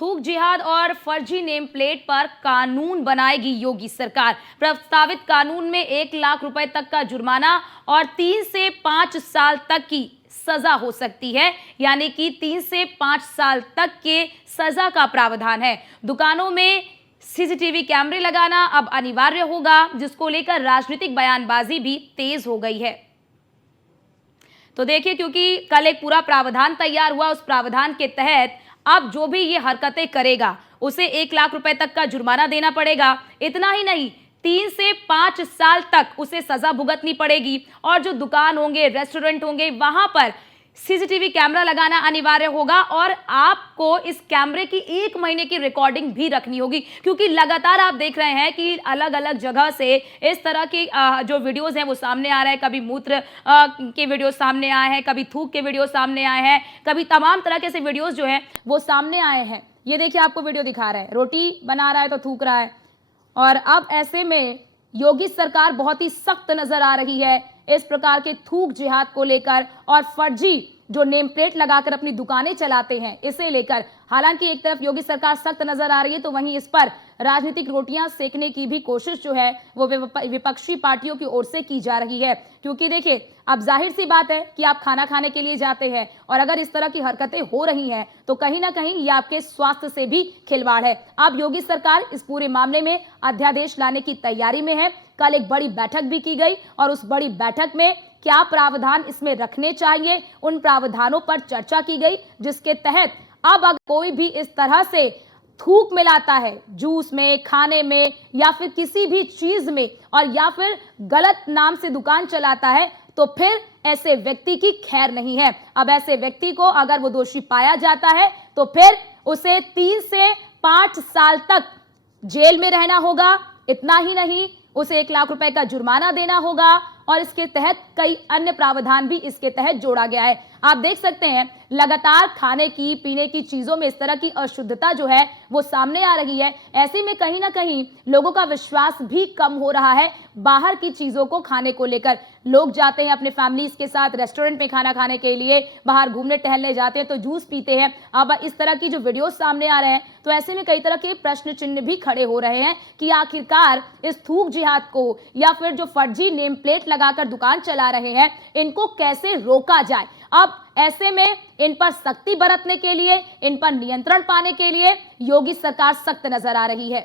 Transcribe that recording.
थूक जिहाद और फर्जी नेम प्लेट पर कानून बनाएगी योगी सरकार। प्रस्तावित कानून में 1 लाख रुपए तक का जुर्माना और 3 से 5 साल तक की सजा हो सकती है, यानी कि 3 से 5 साल तक के सजा का प्रावधान है। दुकानों में सीसीटीवी कैमरे लगाना अब अनिवार्य होगा, जिसको लेकर राजनीतिक बयानबाजी भी तेज हो गई है। तो देखिए, क्योंकि कल एक पूरा प्रावधान तैयार हुआ, उस प्रावधान के तहत अब जो भी ये हरकतें करेगा उसे 1 लाख रुपए तक का जुर्माना देना पड़ेगा। इतना ही नहीं, 3 से 5 साल तक उसे सजा भुगतनी पड़ेगी और जो दुकान होंगे, रेस्टोरेंट होंगे, वहां पर सीसीटीवी कैमरा लगाना अनिवार्य होगा और आपको इस कैमरे की 1 महीने की रिकॉर्डिंग भी रखनी होगी, क्योंकि लगातार आप देख रहे हैं कि अलग अलग जगह से इस तरह की जो वीडियोस हैं वो सामने आ रहे हैं। कभी मूत्र के वीडियो सामने आए हैं, कभी थूक के वीडियो सामने आए हैं, कभी तमाम तरह के से वीडियोस जो हैं वो सामने आए हैं। ये देखिए, आपको वीडियो दिखा रहा है, रोटी बना रहा है तो थूक रहा है। और अब ऐसे में योगी सरकार बहुत ही सख्त नजर आ रही है इस प्रकार के थूक जिहाद को लेकर और फर्जी जो नेम प्लेट लगाकर अपनी दुकानें चलाते हैं इसे लेकर। हालांकि एक तरफ योगी सरकार सख्त नजर आ रही है, तो वहीं इस पर राजनीतिक रोटियां सेकने की भी कोशिश जो है वो विपक्षी पार्टियों की ओर से की जा रही है। क्योंकि देखिए, अब जाहिर सी बात है कि आप खाना खाने के लिए जाते हैं और अगर इस तरह की हरकतें हो रही हैं तो कहीं ना कहीं ये आपके स्वास्थ्य से भी खिलवाड़ है। अब योगी सरकार इस पूरे मामले में अध्यादेश लाने की तैयारी में है। कल एक बड़ी बैठक भी की गई और उस बड़ी बैठक में क्या प्रावधान इसमें रखने चाहिए, उन प्रावधानों पर चर्चा की गई, जिसके तहत अब अगर कोई भी इस तरह से थूक मिलाता है जूस में, खाने में या फिर किसी भी चीज में और या फिर गलत नाम से दुकान चलाता है, तो फिर ऐसे व्यक्ति की खैर नहीं है। अब ऐसे व्यक्ति को अगर वो दोषी पाया जाता है तो फिर उसे 3 से 5 साल तक जेल में रहना होगा। इतना ही नहीं, उसे 1 लाख रुपए का जुर्माना देना होगा और इसके तहत कई अन्य प्रावधान भी इसके तहत जोड़ा गया है। आप देख सकते हैं, लगातार खाने की, पीने की चीजों में इस तरह की अशुद्धता जो है वो सामने आ रही है। ऐसे में कहीं ना कहीं लोगों का विश्वास भी कम हो रहा है बाहर की चीजों को खाने को लेकर। लोग जाते हैं अपने फैमिलीज के साथ रेस्टोरेंट में खाना खाने के लिए, बाहर घूमने टहलने जाते हैं तो जूस पीते हैं। अब इस तरह की जो वीडियोस सामने आ रहे हैं तो ऐसे में कई तरह के प्रश्न चिन्ह भी खड़े हो रहे हैं कि आखिरकार इस थूक जिहाद को या फिर जो फर्जी नेम प्लेट लगाकर दुकान चला रहे हैं इनको कैसे रोका जाए। अब ऐसे में इन पर सख्ती बरतने के लिए, इन पर नियंत्रण पाने के लिए योगी सरकार सख्त नजर आ रही है।